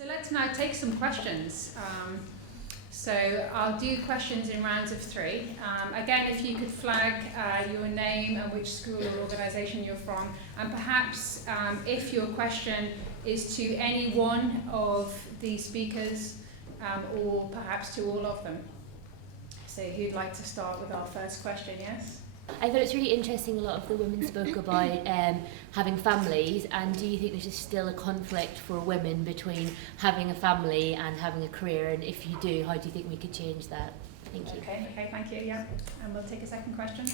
So let's now take some questions. So I'll do questions in rounds of 3. Again, if you could flag your name and which school or organisation you're from, and perhaps if your question is to any one of the speakers, or perhaps to all of them. So who'd like to start with our first question? Yes? I thought it's really interesting a lot of the women spoke about having families, and do you think there's still a conflict for women between having a family and having a career, and if you do, how do you think we could change that? Thank you. Okay, thank you, yeah. And we'll take a second question.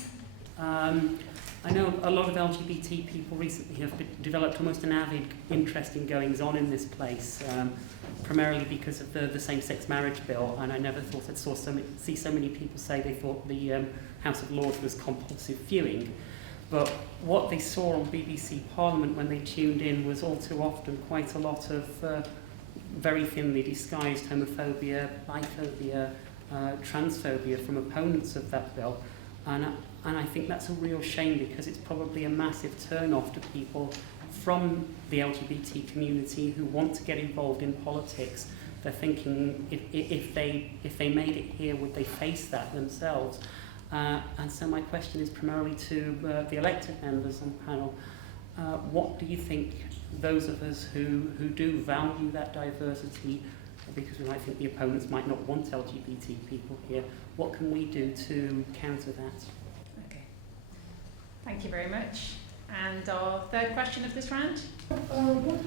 I know a lot of LGBT people recently have developed almost an avid interest in goings-on in this place, primarily because of the same-sex marriage bill, and I never thought I'd see so many people say they thought the House of Lords was compulsive viewing. But what they saw on BBC Parliament when they tuned in was all too often quite a lot of very thinly disguised homophobia, biphobia, transphobia from opponents of that bill. And I think that's a real shame, because it's probably a massive turn-off to people from the LGBT community who want to get involved in politics. They're thinking if they made it here, would they face that themselves? And so my question is primarily to the elected members on the panel. What do you think those of us who do value that diversity, because we might think the opponents might not want LGBT people here, what can we do to counter that? Okay. Thank you very much. And our third question of this round? What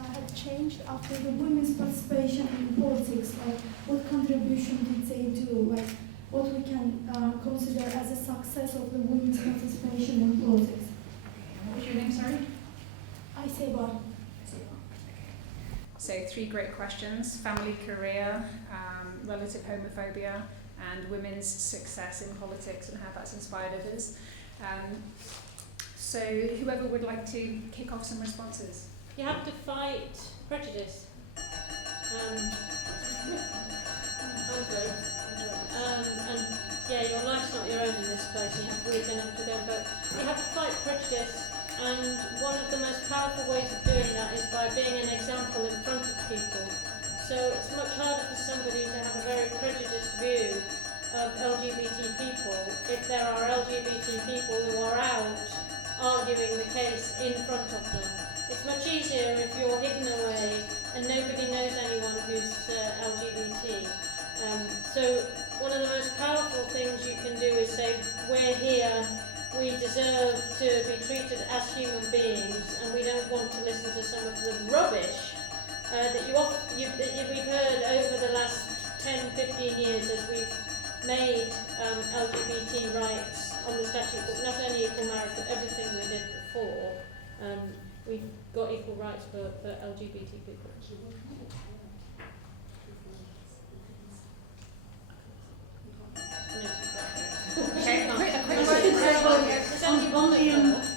have changed after the women's participation in politics? Like, what contribution did they do? Like, what we can consider as a success of the women's participation in politics? Okay. And what was your name, sorry? I say what? So 3 great questions: family, career, relative homophobia, and women's success in politics and how that's inspired others. So whoever would like to kick off some responses? You have to fight prejudice. And yeah, your life's not your own in this place. We're going to have to go and vote. You have to fight prejudice, and one of the most powerful ways of doing that is by being an example in front of people. So it's much harder for somebody to have a very prejudiced view of LGBT people if there are LGBT people who are out arguing the case in front of them. It's much easier if you're hidden away and nobody knows anyone who's LGBT. So one of the most powerful things you can do is say, we're here, we deserve to be treated as human beings, and we don't want to listen to some of the rubbish that we've heard over the last 10, 15 years as we've made LGBT rights on the statute book, not only equal marriage but everything we did before. We've got equal rights for LGBT people.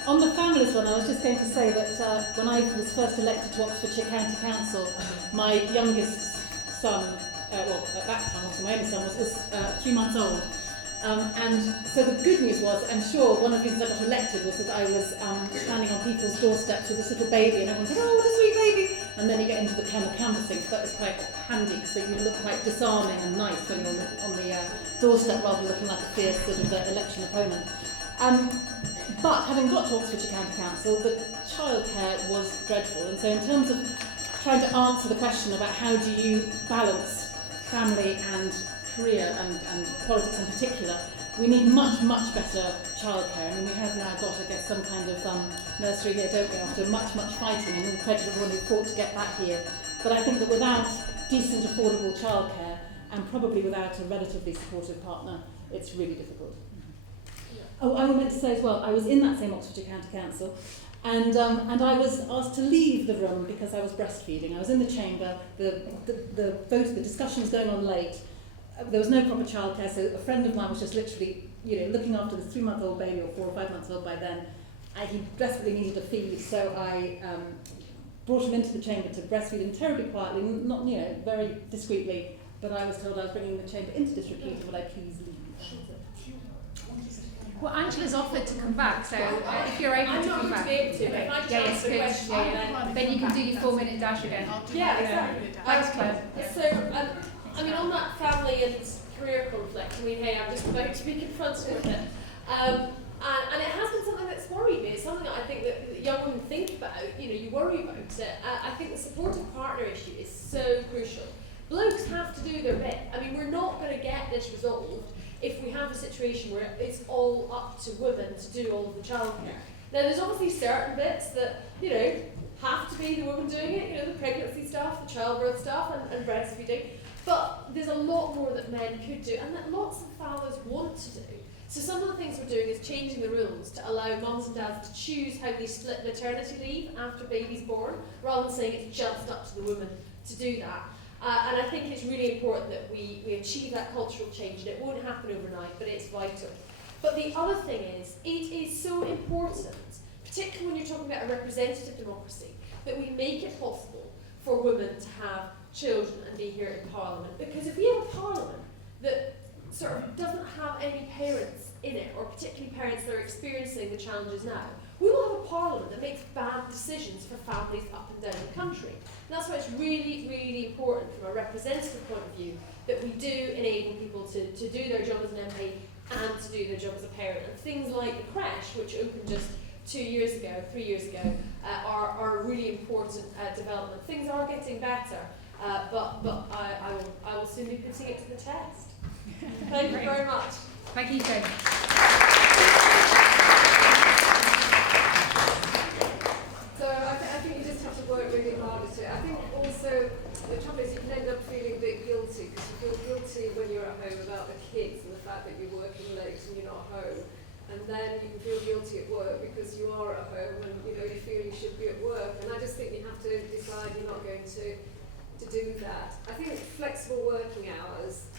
On the families one, I was just going to say that when I was first elected to Oxfordshire County Council, my youngest son, well, at that time, also my only son, was 3 months old. And so the good news was, I'm sure one of the reasons I got elected was that I was standing on people's doorsteps with this little baby, and everyone said, oh, what a sweet baby. And then you get into the kind of canvassing, so that was quite handy, because you look quite disarming and nice when you're on the doorstep, rather than looking like a fierce sort of election opponent. But having got to Oxfordshire County Council, the childcare was dreadful. And so in terms of trying to answer the question about how do you balance family and career and politics in particular, we need much, much better childcare. I mean, we have now got, I guess, some kind of nursery here, don't we, after much fighting, and we credit everyone who fought to get that here. But I think that without decent, affordable childcare, and probably without a relatively supportive partner, it's really difficult. Oh, I meant to say as well, I was in that same Oxfordshire County Council, and I was asked to leave the room because I was breastfeeding. I was in the chamber, the vote, the discussion was going on late. There was no proper childcare, so a friend of mine was just literally, looking after this 3-month-old baby, or 4 or 5 months old by then. He desperately needed a feed, so I brought him into the chamber to breastfeed him terribly quietly, not very discreetly. But I was told I was bringing the chamber into disrepute. Would I please leave? Well, Angela's offered to come back, so if you're able to come back. I'm not going to be able to, but if I just answer the question, then you can do your 4-minute dash again. Yeah, exactly. Thanks, Claire. So, I mean, on that family and career conflict, I mean, hey, I'm just about to be confronted with it. And it has been something that's worried me. It's something that I think that young women think about, you know, you worry about it. I think the supportive partner issue is so crucial. Blokes have to do their bit. I mean, we're not going to get this resolved if we have a situation where it's all up to women to do all of the childcare. Now, there's obviously certain bits that, you know, have to be the woman doing it, you know, the pregnancy stuff, the childbirth stuff, and breastfeeding. But there's a lot more that men could do, and that lots of fathers want to do. So some of the things we're doing is changing the rules to allow mums and dads to choose how they split maternity leave after baby's born, rather than saying it's just up to the woman to do that. And I think it's really important that we achieve that cultural change, and it won't happen overnight, but it's vital. But the other thing is, it is so important, particularly when you're talking about a representative democracy, that we make it possible for women to have children and be here in Parliament. Because if we have a Parliament that sort of doesn't have any parents in it, or particularly parents that are experiencing the challenges now, we will have a Parliament that makes bad decisions for families up and down the country. And that's why it's really, really important from a representative point of view that we do enable people to do their job as an MP and to do their job as a parent. And things like the creche, which opened just 3 years ago, are a really important development. Things are getting better, but I will soon be putting it to the test. Thank you very much. Thank you, Jane. So I think you just have to work really hard at it. I think also the trouble is you can end up feeling a bit guilty, because you feel guilty when you're at home about the kids and the fact that you're working late and you're not home. And then you can feel guilty at work because you are at home and you know you feel you should be at work. And I just think you have to decide you're not going to do that. I think flexible working hours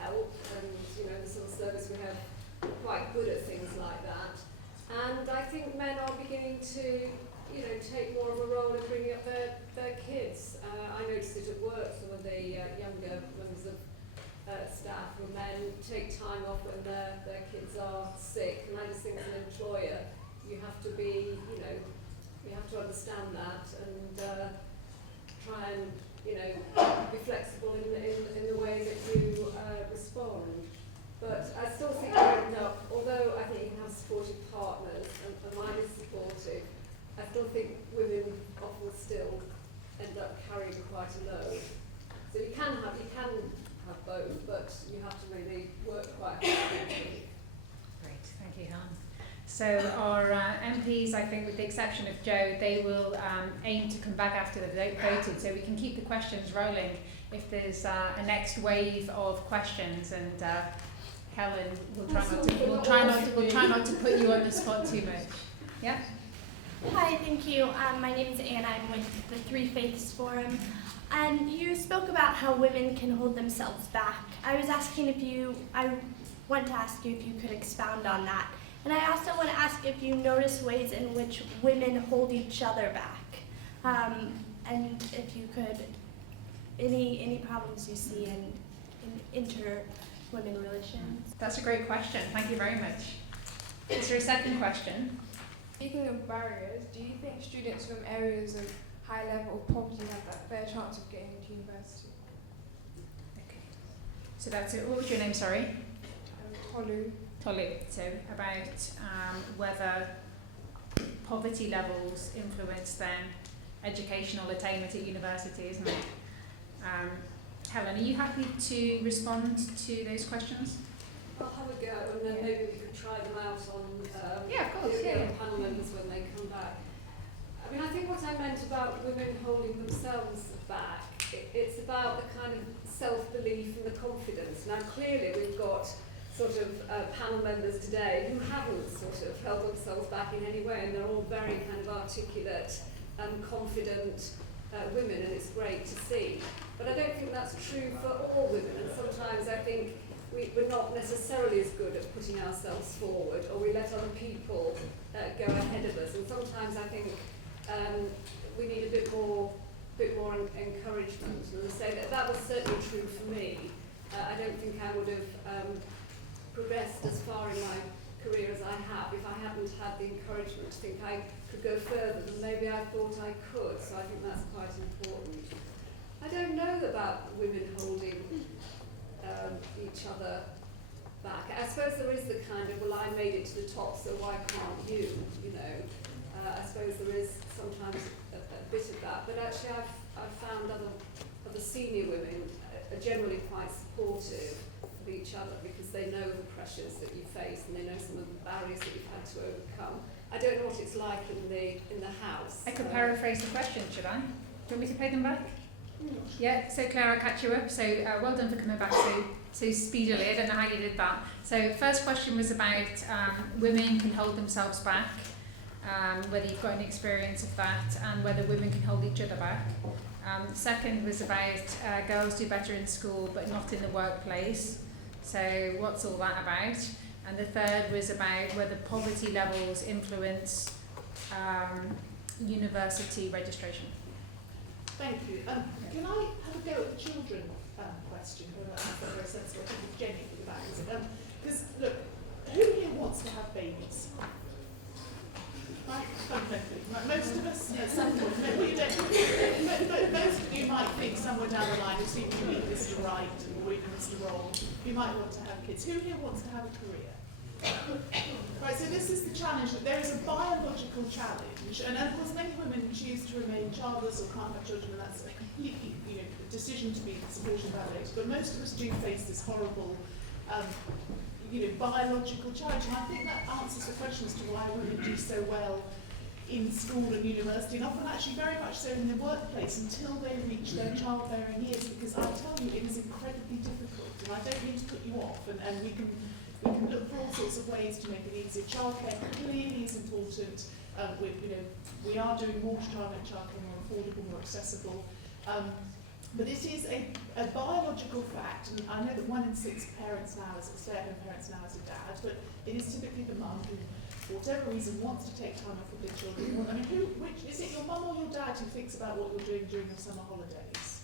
help, and you know the civil service we have quite good at things like that. And I think men are beginning to take more of a role in bringing up their kids. I noticed it at work. Some of the younger members of staff or men take time off when their kids are sick, and I just think as an employer you have to be, you have to understand that and try and be flexible in the way that you respond. But I still think you end up, although I think you can have supportive partners, and mine is supportive, I still think women often still end up carrying quite a load. So you can have both, but you have to really work quite hard. Great, thank you, Helen. So our MPs, I think with the exception of Joe, they will aim to come back after they've voted, so we can keep the questions rolling if there's a next wave of questions, and Helen will try not to put you on the spot too much. Yeah? Hi, thank you. My name is Anna. I'm with the Three Faiths Forum. And you spoke about how women can hold themselves back. I want to ask you if you could expound on that. And I also want to ask if you notice ways in which women hold each other back. And if you could, any problems you see in inter-women relations. That's a great question. Thank you very much. Is there a second question? Speaking of barriers, do you think students from areas of high level of poverty have a fair chance of getting into university? Okay. So that's it. What was your name, sorry? Tolu. So about whether poverty levels influence then educational attainment at university, isn't it? Helen, are you happy to respond to those questions? I'll have a go, and then maybe we could try them out on Yeah, of course, the yeah. panel members when they come back. I mean, I think what I meant about women holding themselves back, it's about the kind of self-belief and the confidence. Now, clearly we've got sort of panel members today who haven't sort of held themselves back in any way, and they're all very kind of articulate and confident women, and it's great to see. But I don't think that's true for all women, and sometimes I think we're not necessarily as good at putting ourselves forward, or we let other people go ahead of us. And sometimes I think we need a bit more encouragement. And I say that was certainly true for me. I don't think I would have progressed as far in my career as I have if I hadn't had the encouragement to think I could go further than maybe I thought I could. So I think that's quite important. I don't know about women holding each other back. I suppose there is the kind of, well, I made it to the top, so why can't you? You know, I suppose there is sometimes a bit of that. But actually, I've found other senior women are generally quite supportive of each other because they know the pressures that you face and they know some of the barriers that you've had to overcome. I don't know what it's like in the house. I could paraphrase the question, should I? Do you want me to play them back? Yeah, so Claire, I'll catch you up. So well done for coming back so speedily. I don't know how you did that. So first question was about women can hold themselves back, whether you've got any experience of that, and whether women can hold each other back. Second was about girls do better in school but not in the workplace. So what's all that about? And the third was about whether poverty levels influence university registration. Thank you. Can I have a go at the children question? That's very sensible. I think it's Jenny at the back, is it? Because, look, who here wants to have babies? Right? Right. Most of us at some point, you don't. Most of you might think somewhere down the line, you've seen you read Mr. Right and read Mr. Wrong, you might want to have kids. Who here wants to have a career? Right, so this is the challenge, that there is a biological challenge, and of course many women choose to remain childless or can't have children, and that's a completely decision to be supported by later. But most of us do face this horrible biological challenge, and I think that answers the question as to why women do so well in school and university, and often actually very much so in the workplace until they reach their childbearing years, because I tell you it is incredibly difficult, and I don't mean to put you off, and we can look for all sorts of ways to make it easier. Childcare clearly is important. We are doing more to try and make childcare more affordable, more accessible. But it is a biological fact, and I know that 1 in 6 parents now, stay-at-home parents now is a dad, but it is typically the mum who, for whatever reason, wants to take time off with their children. I mean, which is it, your mum or your dad who thinks about what you're doing during your summer holidays?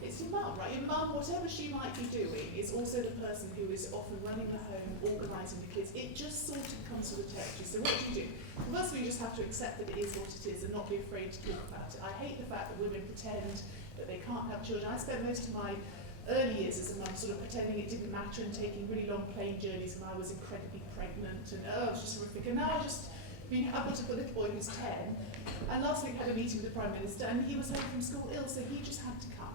It's your mum, right? Your mum, whatever she might be doing, is also the person who is often running the home, organising the kids. It just sort of comes with the territory. So what do? First of all, you just have to accept that it is what it is and not be afraid to talk about it. I hate the fact that women pretend that they can't have children. I spent most of my early years as a mum sort of pretending it didn't matter and taking really long plane journeys when I was incredibly pregnant, and it was just horrific. And now I've got a little boy who's 10, and last week I had a meeting with the Prime Minister, and he was home from school ill, so he just had to come.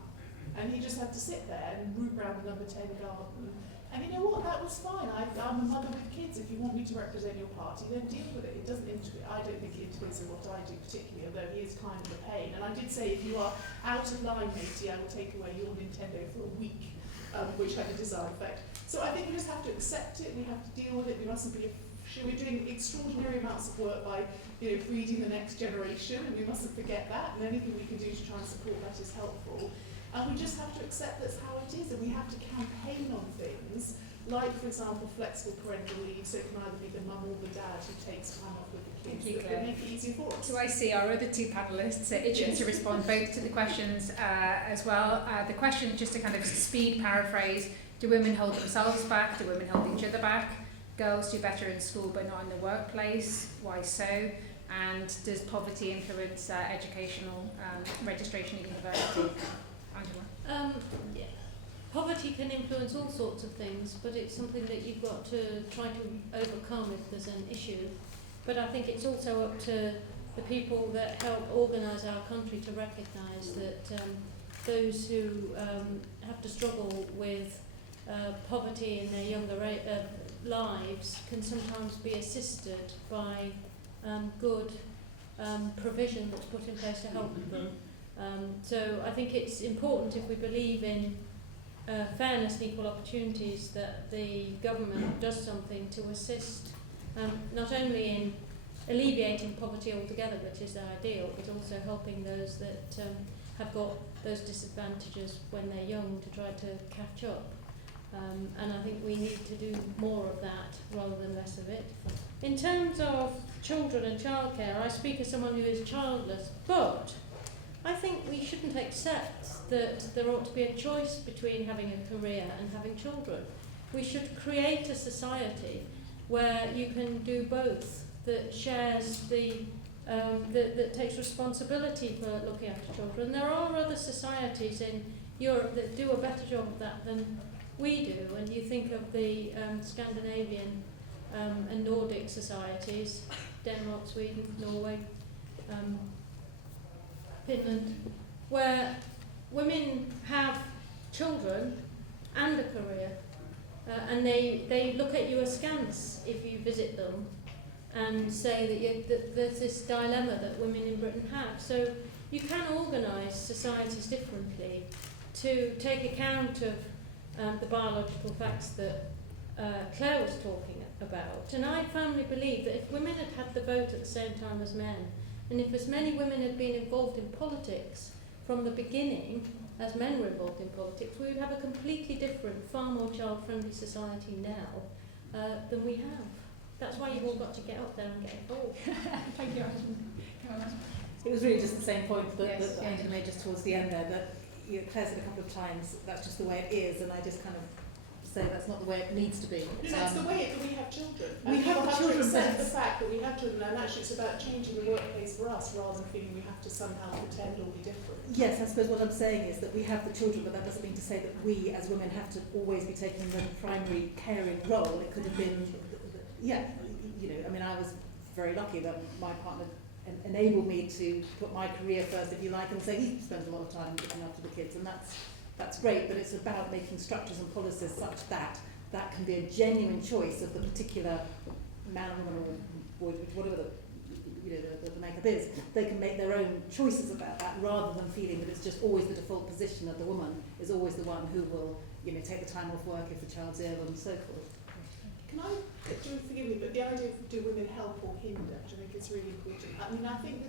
And he just had to sit there and root around the number 10 garden. And you know what? That was fine. I'm a mother with kids. If you want me to represent your party, then deal with it. It doesn't I don't think it interferes with what I do particularly, although he is kind of a pain. And I did say, if you are out of line, matey, I will take away your Nintendo for a week, which had a desired effect. So I think we just have to accept it. We have to deal with it. We mustn't be. We're doing extraordinary amounts of work by breeding the next generation, and we mustn't forget that. And anything we can do to try and support that is helpful. And we just have to accept that's how it is, and we have to campaign on things like, for example, flexible parental leave, so it can either be the mum or the dad who takes time off with the kids. That would make it easier for us. So I see our other 2 panellists are itching to respond both to the questions as well. The question, just to kind of speed paraphrase, do women hold themselves back? Do women hold each other back? Girls do better in school but not in the workplace. Why so? And does poverty influence educational registration at university? Yeah. Poverty can influence all sorts of things, but it's something that you've got to try to overcome if there's an issue. But I think it's also up to the people that help organise our country to recognise that those who have to struggle with poverty in their younger lives can sometimes be assisted by good provision that's put in place to help them. So I think it's important, if we believe in fairness and equal opportunities, that the government does something to assist not only in alleviating poverty altogether, which is the ideal, but also helping those that have got those disadvantages when they're young to try to catch up. And I think we need to do more of that rather than less of it. In terms of children and childcare, I speak as someone who is childless, but I think we shouldn't accept that there ought to be a choice between having a career and having children. We should create a society where you can do both, that shares that takes responsibility for looking after children. There are other societies in Europe that do a better job of that than we do. And you think of the Scandinavian and Nordic societies, Denmark, Sweden, Norway, Finland, where women have children and a career, and they look at you askance if you visit them and say that there's this dilemma that women in Britain have. So you can organise societies differently to take account of the biological facts that Claire was talking about. And I firmly believe that if women had had the vote at the same time as men, and if as many women had been involved in politics from the beginning as men were involved in politics, we would have a completely different, far more child-friendly society now than we have. That's why you've all got to get up there and get involved. Thank you. It was really just the same point that Yes. Angela made just towards the end there, that Claire said a couple of times that's just the way it is, and I just kind of say that's not the way it needs to be. That's the way we have children. We and have people the children, to accept but the fact that we have children, and actually it's about changing the workplace for us rather than feeling we have to somehow pretend or be different. yes, I suppose what I'm saying is that we have the children, but that doesn't mean to say that we as women have to always be taking the primary caring role. It could have been, I mean, I was very lucky that my partner enabled me to put my career first, if you like, and say he spends a lot of time looking after the kids, and that's great, but it's about making structures and policies such that that can be a genuine choice of the particular man or woman or boy, whatever the makeup is. They can make their own choices about that rather than feeling that it's just always the default position that the woman is always the one who will, take the time off work if the child's ill and so forth. Can I, forgive me, but the idea of do women help or hinder, which I think is really important. I mean, I think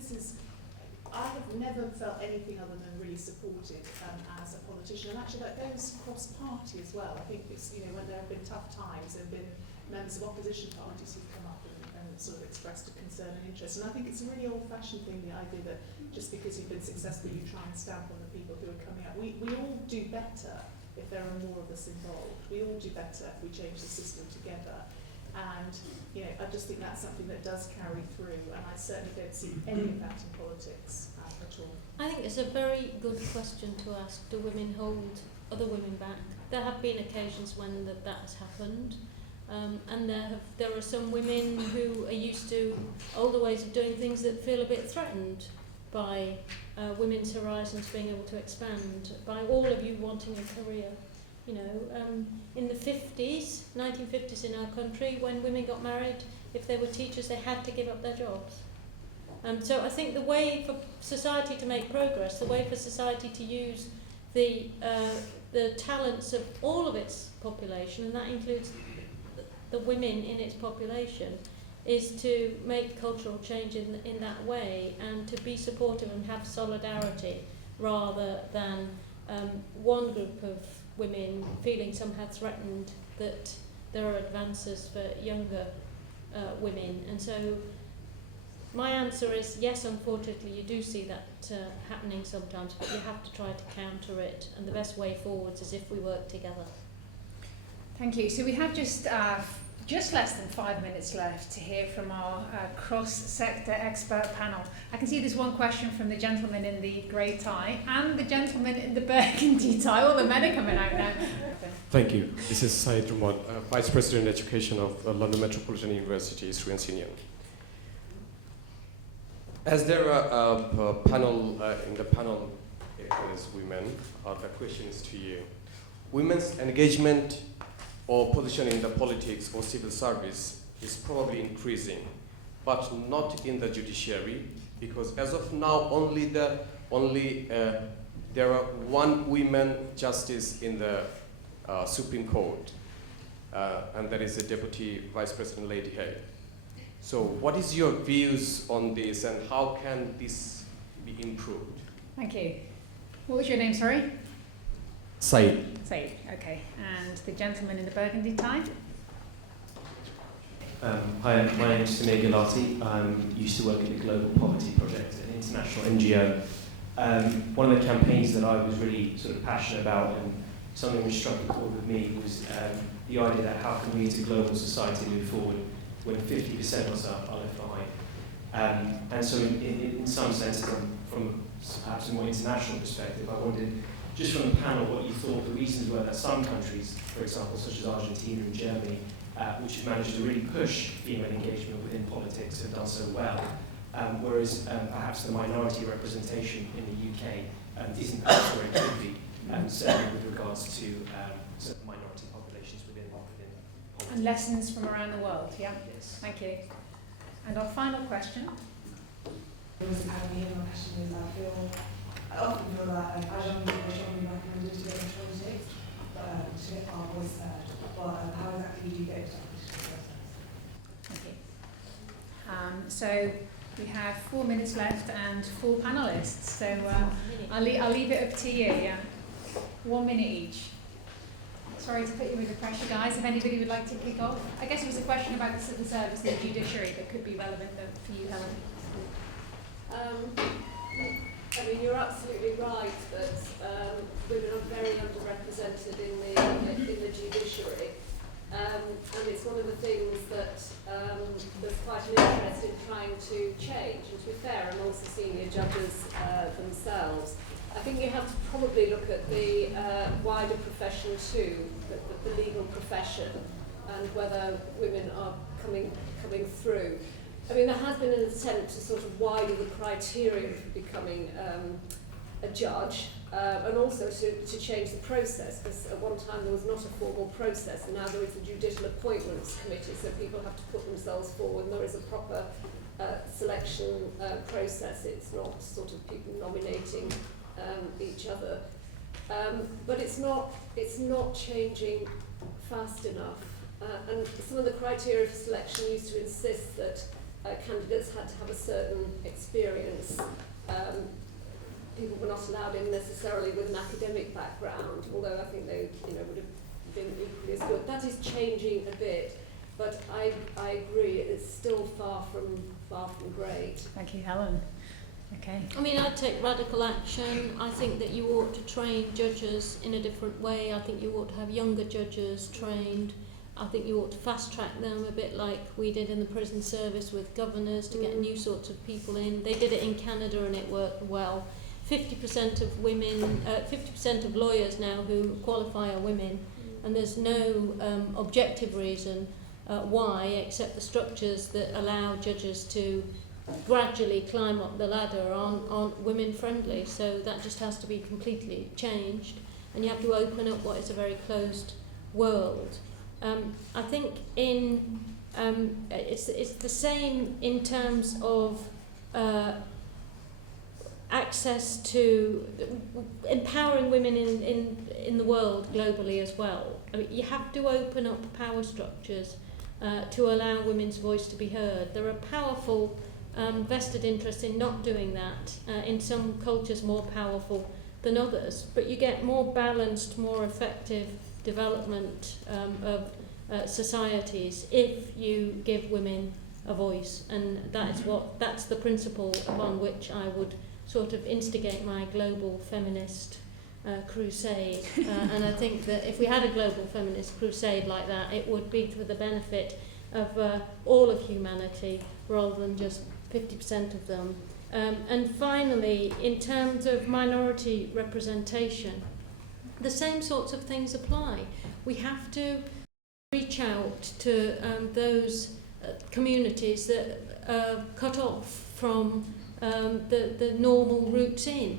I have never felt anything other than really supported as a politician, and actually that goes cross-party as well. I think it's, when there have been tough times, there have been members of opposition parties who've come up and sort of expressed a concern and interest. And I think it's a really old-fashioned thing, the idea that just because you've been successful, you try and stamp on the people who are coming up. We all do better if there are more of us involved. We all do better if we change the system together. And I just think that's something that does carry through, and I certainly don't see any of that in politics at all. I think it's a very good question to ask. Do women hold other women back? There have been occasions when that has happened, and there are some women who are used to older ways of doing things that feel a bit threatened by women's horizons being able to expand, by all of you wanting a career. In the 1950s in our country, when women got married, if they were teachers, they had to give up their jobs. So I think the way for society to make progress, the way for society to use the talents of all of its population, and that includes the women in its population, is to make cultural change in that way, and to be supportive and have solidarity rather than one group of women feeling somehow threatened that there are advances for younger women. And so my answer is yes, unfortunately you do see that happening sometimes, but you have to try to counter it, and the best way forwards is if we work together. Thank you. So we have just less than 5 minutes left to hear from our cross-sector expert panel. I can see there's one question from the gentleman in the grey tie and the gentleman in the burgundy tie. All the men are coming out now. Thank you. This is Said Rahman, Vice President Education of London Metropolitan University, Swinson. As there are a panel, in the panel is women, the question is to you. Women's engagement or position in the politics or civil service is probably increasing, but not in the judiciary, because as of now there are one woman justice in the Supreme Court, and that is the Deputy Vice President Lady Helen. So what is your views on this, and how can this be improved? Thank you. What was your name, sorry? Said. Said, okay. And the gentleman in the burgundy tie? Hi, my name is Samir Gulati. I used to work at the Global Poverty Project, an international NGO. One of the campaigns that I was really sort of passionate about, and something which struck a chord with me, was the idea that how can we as a global society move forward when 50% or so are left behind. And so in some sense, from perhaps a more international perspective, I wondered, just from the panel, what you thought the reasons were that some countries, for example, such as Argentina and Germany, which have managed to really push female engagement within politics, have done so well, whereas perhaps the minority representation in the UK isn't perhaps where it could be, certainly with regards to certain minority populations within politics. And lessons from around the world, yeah? Yes. Thank you. And our final question. My question is, I often feel that as young people should be recommended to get into politics, to get our voice heard. But how exactly do you get into that political process? Okay. So we have 4 minutes left and 4 panellists. So I'll leave it up to you. Yeah, 1 minute each. Sorry to put you under pressure, guys. If anybody would like to kick off, I guess it was a question about the civil service and the judiciary that could be relevant for you, Helen. I mean, you're absolutely right that women are very underrepresented in the judiciary, and it's one of the things that there's quite an interest in trying to change. And to be fair, amongst the senior judges themselves, I think you have to probably look at the wider profession too, the legal profession, and whether women are coming through. I mean, there has been an attempt to sort of widen the criteria for becoming a judge, and also to change the process, because at one time there was not a formal process, and now there is a judicial appointments committee, so people have to put themselves forward, and there is a proper selection process. It's not sort of people nominating each other, but it's not changing fast enough, and some of the criteria for selection used to insist that candidates had to have a certain experience. People were not allowed in necessarily with an academic background, although I think they would have been equally as good. That is changing a bit, but I agree, it's still far from great. Thank you, Helen. Okay. I mean, I'd take radical action. I think that you ought to train judges in a different way. I think you ought to have younger judges trained. I think you ought to fast track them a bit like we did in the prison service with governors to get new sorts of people in. They did it in Canada and it worked well. 50% of women, 50% of lawyers now who qualify are women, and there's no objective reason why, except the structures that allow judges to gradually climb up the ladder aren't women friendly. So that just has to be completely changed, and you have to open up what is a very closed world. I think it's the same in terms of access to empowering women in the world globally as well. I mean, you have to open up power structures to allow women's voice to be heard. There are powerful vested interests in not doing that, in some cultures more powerful than others, but you get more balanced, more effective development of societies if you give women a voice, and that's the principle upon which I would sort of instigate my global feminist crusade. And I think that if we had a global feminist crusade like that, it would be for the benefit of all of humanity rather than just 50% of them. And finally, in terms of minority representation, the same sorts of things apply. We have to reach out to those communities that are cut off from the normal routes in.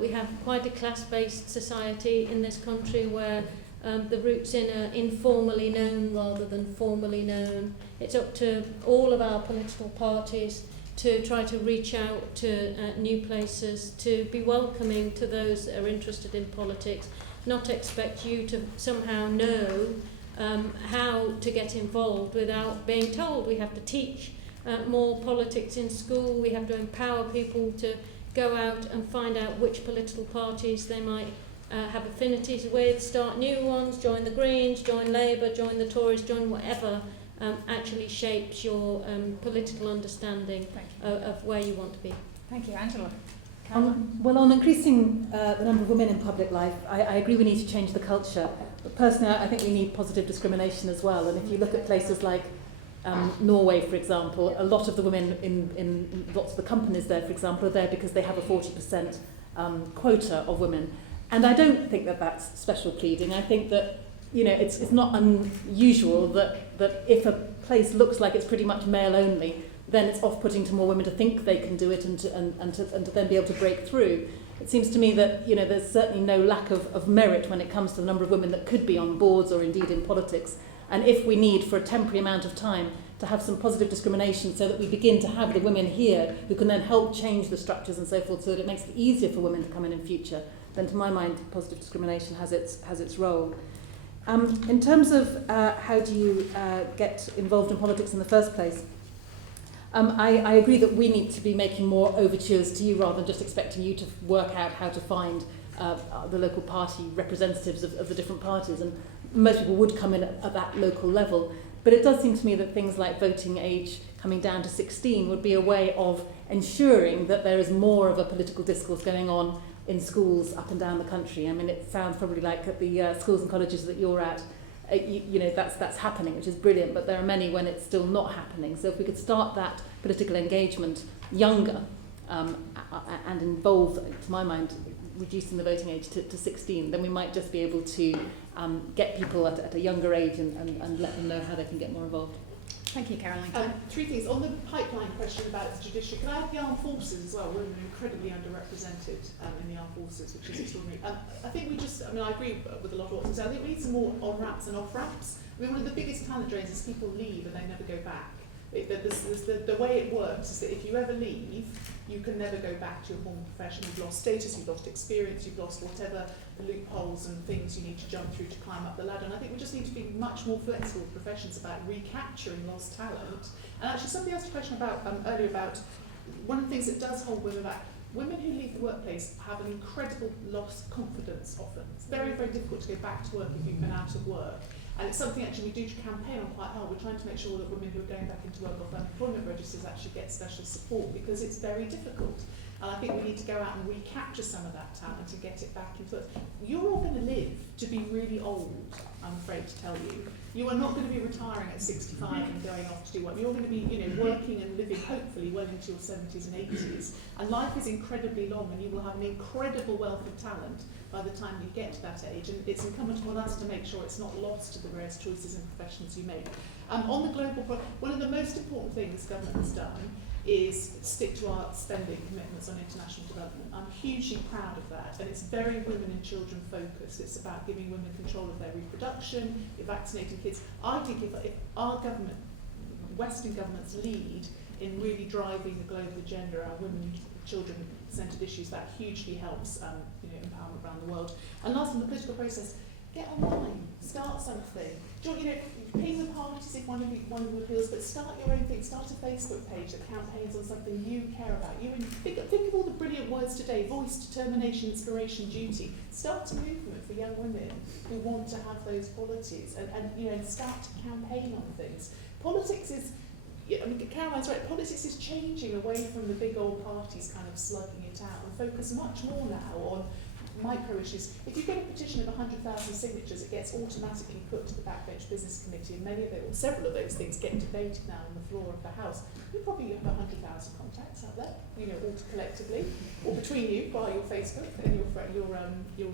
We have quite a class-based society in this country where the routes in are informally known rather than formally known. It's up to all of our political parties to try to reach out to new places, to be welcoming to those that are interested in politics, not expect you to somehow know how to get involved without being told. We have to teach more politics in school. We have to empower people to go out and find out which political parties they might have affinities with, start new ones, join the Greens, join Labour, join the Tories, join whatever actually shapes your political understanding of where you want to be. Thank you, Angela. Well, on increasing the number of women in public life, I agree we need to change the culture. But personally, I think we need positive discrimination as well. And if you look at places like Norway, for example, a lot of the women in lots of the companies there, for example, are there because they have a 40% quota of women. And I don't think that that's special pleading. I think that, you know, it's not unusual that if a place looks like it's pretty much male only, then it's off-putting to more women to think they can do it and to then be able to break through. It seems to me that, you know, there's certainly no lack of merit when it comes to the number of women that could be on boards or indeed in politics. And if we need, for a temporary amount of time, to have some positive discrimination so that we begin to have the women here who can then help change the structures and so forth so that it makes it easier for women to come in future, then to my mind, positive discrimination has its role. In terms of how do you get involved in politics in the first place, I agree that we need to be making more overtures to you rather than just expecting you to work out how to find the local party representatives of the different parties. And most people would come in at that local level. But it does seem to me that things like voting age coming down to 16 would be a way of ensuring that there is more of a political discourse going on in schools up and down the country. I mean, it sounds probably like at the schools and colleges that you're at, you know, that's happening, which is brilliant, but there are many when it's still not happening. So if we could start that political engagement younger and involve, to my mind, reducing the voting age to 16, then we might just be able to get people at a younger age and let them know how they can get more involved. Thank you, Caroline. Three things. On the pipeline question about the judiciary, can I have the armed forces as well? Women are incredibly underrepresented in the armed forces, which is extraordinary. I think I agree with a lot of what you said. I think we need some more on-ramps and off-ramps. I mean, one of the biggest talent drains is people leave and they never go back. The way it works is that if you ever leave, you can never go back to your former profession. You've lost status, you've lost experience, you've lost whatever the loopholes and things you need to jump through to climb up the ladder. And I think we just need to be much more flexible with professions about recapturing lost talent. And actually, somebody asked a question about earlier about one of the things that does hold women back. Women who leave the workplace have an incredible loss of confidence often. It's very, very difficult to go back to work if you've been out of work. And it's something actually we do campaign on quite hard. We're trying to make sure that women who are going back into work off unemployment registers actually get special support because it's very difficult. And I think we need to go out and recapture some of that talent and get it back into work. You're all going to live to be really old, I'm afraid to tell you. You are not going to be retiring at 65 and going off to do what you're going to be, you know, working and living hopefully well into your 70s and 80s. And life is incredibly long, and you will have an incredible wealth of talent by the time you get to that age. And it's incumbent upon us to make sure it's not lost to the various choices and professions you make. On the global, one of the most important things government has done is stick to our spending commitments on international development. I'm hugely proud of that, and it's very women and children focused. It's about giving women control of their reproduction, vaccinating kids. I think if our government, Western governments, lead in really driving the global agenda around women and children-centred issues, that hugely helps empowerment around the world. And last, in the political process, get online, start something. Ping the parties if one of them appeals, but start your own thing. Start a Facebook page that campaigns on something you care about. Think of all the brilliant words today: voice, determination, inspiration, duty. Start a movement for young women who want to have those qualities, and start to campaign on things. Politics is, Caroline's right. Politics is changing away from the big old parties kind of slugging it out and focus much more now on micro issues. If you get a petition of 100,000 signatures, it gets automatically put to the Backbench Business Committee, and many of it, or several of those things, get debated now on the floor of the House. You probably have 100,000 contacts out there, all collectively, or between you via your Facebook and your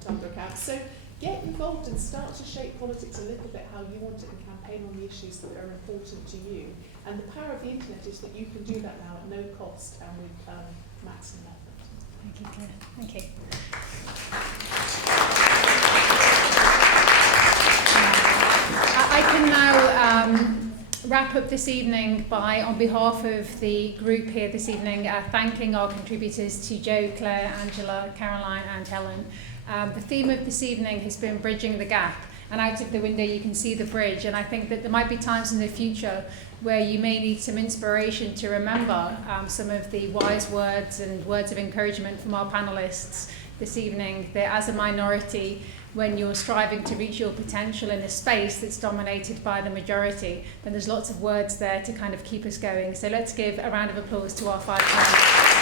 Tumblr account. So get involved and start to shape politics a little bit how you want it, and campaign on the issues that are important to you. And the power of the internet is that you can do that now at no cost and with maximum effort. Thank you, Claire. Thank you. I can now wrap up this evening by, on behalf of the group here this evening, thanking our contributors to Jo, Claire, Angela, Caroline and Helen. The theme of this evening has been bridging the gap, and out of the window you can see the bridge, and I think that there might be times in the future where you may need some inspiration to remember some of the wise words and words of encouragement from our panellists this evening, that as a minority, when you're striving to reach your potential in a space that's dominated by the majority, then there's lots of words there to kind of keep us going. So let's give a round of applause to our 5 panellists.